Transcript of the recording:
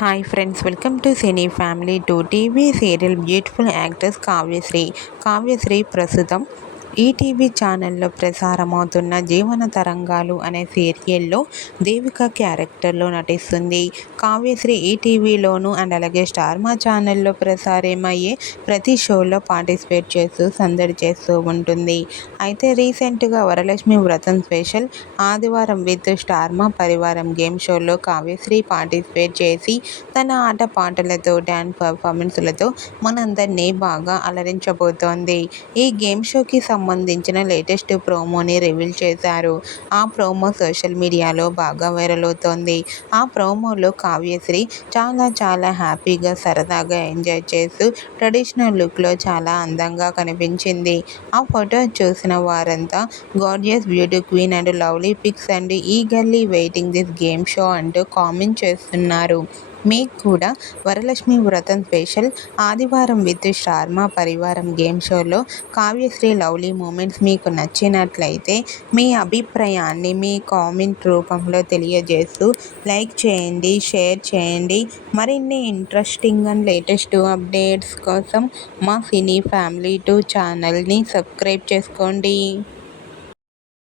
Hi friends, welcome to cine family to TV serial beautiful actors Kavyasri ప్రస్తుతం ETV ఛానల్లో ప్రసారమవుతున్న జీవన తరంగాలు అనే సీరియల్లో దేవిక క్యారెక్టర్లో నటిస్తుంది. కావ్యశ్రీ ఈటీవీలోను అండ్ అలాగే స్టార్ మా ఛానల్లో ప్రసారమయ్యే ప్రతి షోలో పార్టిసిపేట్ చేస్తూ సందడి చేస్తూ ఉంటుంది. అయితే రీసెంట్గా వరలక్ష్మి వ్రతం స్పెషల్ ఆదివారం విత్ స్టార్ మా పరివారం గేమ్ షోలో కావ్యశ్రీ పార్టిసిపేట్ చేసి తన ఆట పాటలతో డ్యాన్స్ పర్ఫార్మెన్స్లతో మనందరినీ బాగా అలరించబోతోంది. ఈ గేమ్ షోకి సంబంధించిన లేటెస్ట్ ప్రోమోని రివీల్ చేశారు. ఆ ప్రోమో సోషల్ మీడియాలో బాగా వైరల్ అవుతోంది. ఆ ప్రోమోలో కావ్యశ్రీ చాలా హ్యాపీగా సరదాగా ఎంజాయ్ చేస్తూ ట్రెడిషనల్ లుక్లో చాలా అందంగా కనిపించింది. ఆ ఫోటో చూసిన వారంతా gorgeous beauty queen and lovely pics and eagerly waiting this game show అంటూ కామెంట్ చేస్తున్నారు. మీకు కూడా వరలక్ష్మి వ్రతం స్పెషల్ ఆదివారం విత్ స్టార్ మా పరివారం గేమ్ షోలో కావ్యశ్రీ లవ్లీ మూమెంట్స్ మీకు నచ్చినట్లయితే మీ అభిప్రాయాన్ని మీ కామెంట్ రూపంలో తెలియజేస్తూ లైక్ చేయండి, షేర్ చేయండి. మరిన్ని ఇంట్రెస్టింగ్ అండ్ లేటెస్ట్ అప్డేట్స్ కోసం మా సినీ ఫ్యామిలీ 2 ఛానల్ని సబ్స్క్రైబ్ చేసుకోండి.